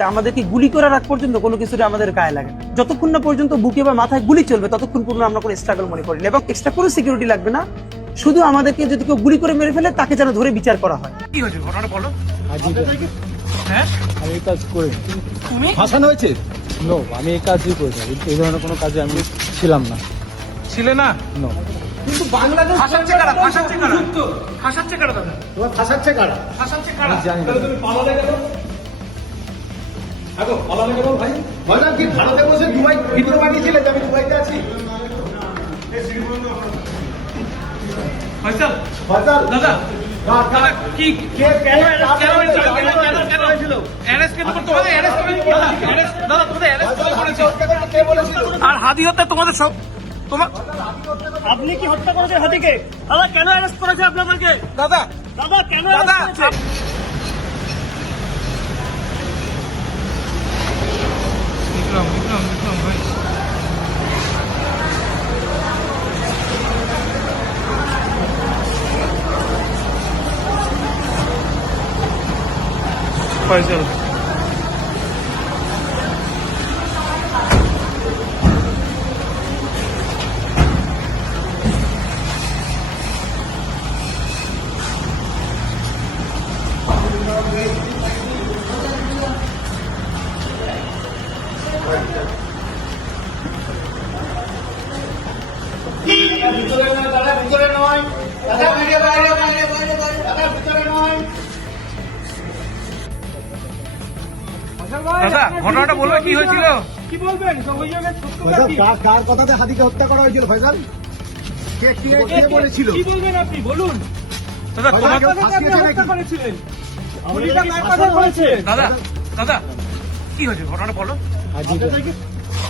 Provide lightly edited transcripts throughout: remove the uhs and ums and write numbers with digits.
তা আমাদেরকে গুলি করার আগ পর্যন্ত কোনো কিছুটা আমাদের গায়ে লাগে না। যতক্ষণ না পর্যন্ত বুকে বা মাথায় গুলি চলবে ততক্ষণ পর্যন্ত আমরা কোনো স্ট্রাগল মনে করি না, এবং এক্সট্রা কোনো সিকিউরিটি লাগবে না। শুধু আমাদেরকে যদি কেউ গুলি করে মেরে ফেলে তাকে যেন ধরে বিচার করা হয়। কি হয়েছে ঘটনাটা বলো। হ্যাঁ আমি এই কাজ করি। তুমি ফাঁসানো হয়েছে? নো, আমি এই কাজই করি না। এই ধরনের কোনো কাজে আমি ছিলাম না। ছিলে না? নো। কিন্তু বাংলাদেশ ফাঁসাচ্ছে কারা? ফাঁসাচ্ছে কারা? ফাঁসাচ্ছে কারা দাদা? তোমার ফাঁসাচ্ছে কারা? ফাঁসাচ্ছে কারা? আমি জানি না। তুমি পালালে কেন? আগো পালালে কেন ভাই? ভাইজান কি ভারতে বসে দুবাই ভিডিও বানিয়েছিলে যে আমি দুবাইতে আছি? ফয়সাল ভাইজান দাদা দাদা কি কে কেন অ্যারেস্ট কিন্তু তোমাদের অ্যারেস্ট করে কি দাদা? অ্যারেস্ট দাদা তোমাদের অ্যারেস্ট করেছে। কে বলেছিল? আর হাদি হত্যা তোমাদের সব তোমার আপনি কি হত্যা করেছেন হাতিকে? দাদা কেন অ্যারেস্ট করেছে আপনাদেরকে? দাদা দাদা কেন দাদা অ্যারেস্ট করেছে? বিক্রম বিক্রম বিক্রম ভাই ফয়সাল ভিতরে নয় দাদা, বাইরে বাইরে বাইরে বাইরে বাইরে দাদা, ভিতরে নয়। দাদা ঘটনাটা বলবে কি হয়েছিল? কি বলবেন অভিযোগের সত্যতা কি? কার কথাতে হাদিকে হত্যা করা হয়েছিল ভাইজান? কে বলেছিল? কি বলবেন আপনি বলুন? দাদা তোমার কেউ কাকে আপনি ফাঁসিয়েছে হত্যা নাকি? করেছিলেন? আমাদেরকে গুলিটা কার ফাঁসানো পাশে হয়েছে? দাদা দাদা কি হয়েছে ঘটনাটা বলো।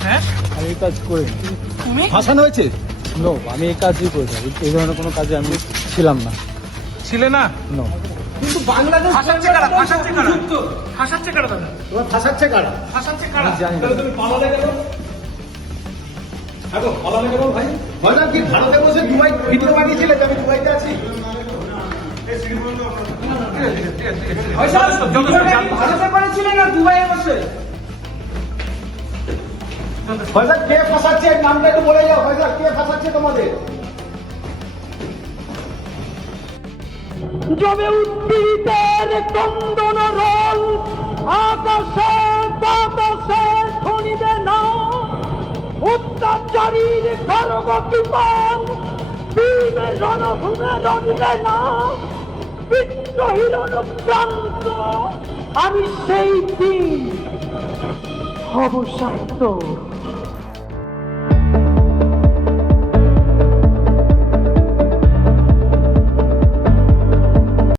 হ্যাঁ আমি এই কাজ করি। তুমি ফাঁসানো হয়েছে? নো, আমি এই কাজই করি না। এই ধরনের কোনো কাজে আমি ছিলাম না। ছিলে না? নো। কিন্তু বাংলাদেশ ফাঁসাচ্ছে কারা? ফাঁসাচ্ছে কারা? ফাঁসাচ্ছে কারা দাদা? তোমার ফাঁসাচ্ছে কারা? ফাঁসাচ্ছে কারা? আমি জানি না। তুমি পালালে কেন? আগো পালালে কেন ভাই? ভাইজান কি ভারতে বসে দুবাই ভিডিও বানিয়েছিলে যে আমি দুবাইতে আছি? ভারতে করেছিলেন না দুবাইয়ে বসে? ভাইজান কে ফাঁসাচ্ছে এই নামটা একটু বলে যাও। ভাইজান কে ফাঁসাচ্ছে তোমাদের? জমে উদ্ভিদের কন্দন রোল আকাশে বাতাসে ধ্বনিবে না, অত্যাচারীর খড়গ তুফান বীরের রণভূমে রণিবে না, বিদ্রোহীর অনুপ্রান্ত আমি সেই দিন হব শান্ত।